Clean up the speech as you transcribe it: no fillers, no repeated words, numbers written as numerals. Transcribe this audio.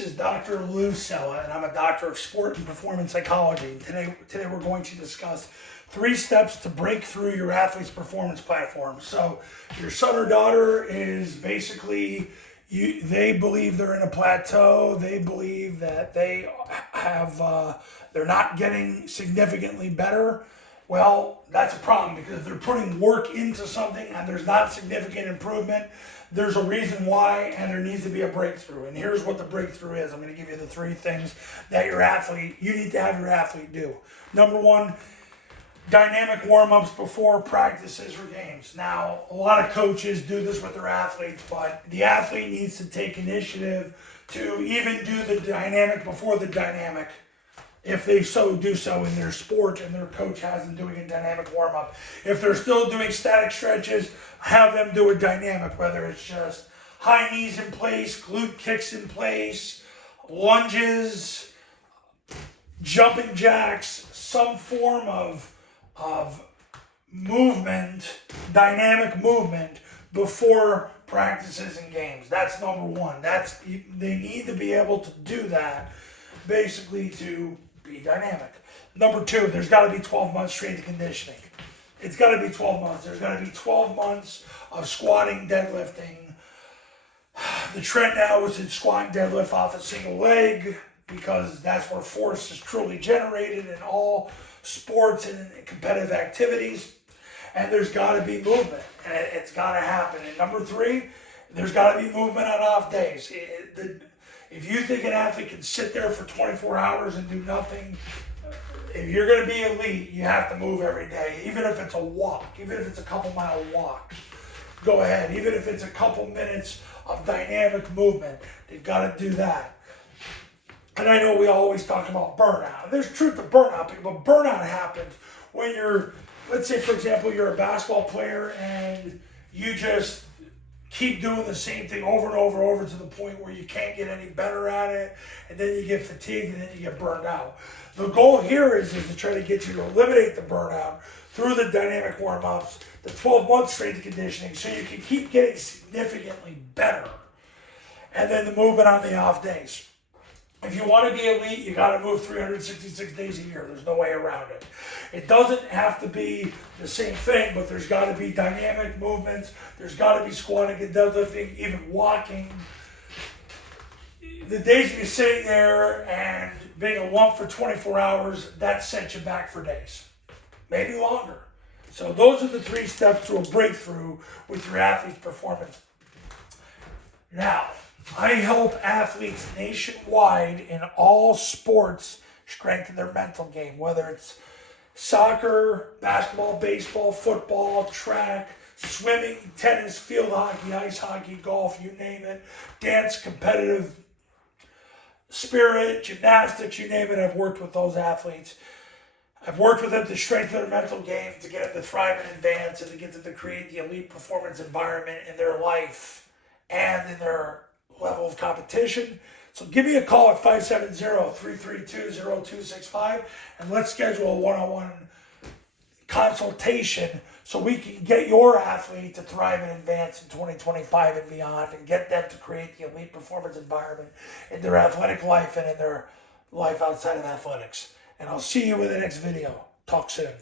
this is Dr. Lou Sella, and I'm a doctor of sport and performance psychology. Today we're going to discuss 3 steps to break through your athlete's performance platform. So your son or daughter is basically, they believe they're in a plateau. They believe that they're not getting significantly better. Well, that's a problem, because if they're putting work into something and there's not significant improvement, there's a reason why, and there needs to be a breakthrough. And here's what the breakthrough is. I'm going to give you the 3 things that you need to have your athlete do. Number 1, dynamic warm-ups before practices or games. Now, a lot of coaches do this with their athletes, but the athlete needs to take initiative to even do the dynamic before the dynamic, if they do so in their sport and their coach has them doing a dynamic warm-up. If they're still doing static stretches, have them do a dynamic, whether it's just high knees in place, glute kicks in place, lunges, jumping jacks, some form of movement, dynamic movement before practices and games. That's number 1. They need to be able to do that, basically, to be dynamic. Number 2, there's got to be 12 months straight to conditioning. It's got to be 12 months. There's got to be 12 months of squatting, deadlifting. The trend now is to squat and deadlift off a single leg, because that's where force is truly generated in all sports and competitive activities. And there's got to be movement, and it's got to happen. And number 3, there's got to be movement on off days. If you think an athlete can sit there for 24 hours and do nothing, if you're going to be elite, you have to move every day. Even if it's a walk, even if it's a couple-mile walk, go ahead. Even if it's a couple minutes of dynamic movement, they've got to do that. And I know we always talk about burnout. There's truth to burnout, but burnout happens when let's say, for example, you're a basketball player and you just keep doing the same thing over and over to the point where you can't get any better at it, and then you get fatigued and then you get burned out. The goal here is to try to get you to eliminate the burnout through the dynamic warm-ups, the 12-month strength conditioning, so you can keep getting significantly better, and then the movement on the off days. If you want to be elite, you got to move 366 days a year. There's no way around it. It doesn't have to be the same thing, but there's got to be dynamic movements. There's got to be squatting and deadlifting, even walking. The days you're sitting there and being a lump for 24 hours, that sets you back for days, maybe longer. So those are the 3 steps to a breakthrough with your athlete's performance. Now, I help athletes nationwide in all sports strengthen their mental game, whether it's soccer, basketball, baseball, football, track, swimming, tennis, field hockey, ice hockey, golf, you name it, dance, competitive spirit, gymnastics, you name it. I've worked with those athletes. I've worked with them to strengthen their mental game, to get them to thrive and advance, and to get them to create the elite performance environment in their life and in their level of competition. So give me a call at 570-332-0265, and let's schedule a one-on-one consultation so we can get your athlete to thrive and advance in 2025 and beyond, and get them to create the elite performance environment in their athletic life and in their life outside of athletics. And I'll see you in the next video. Talk soon.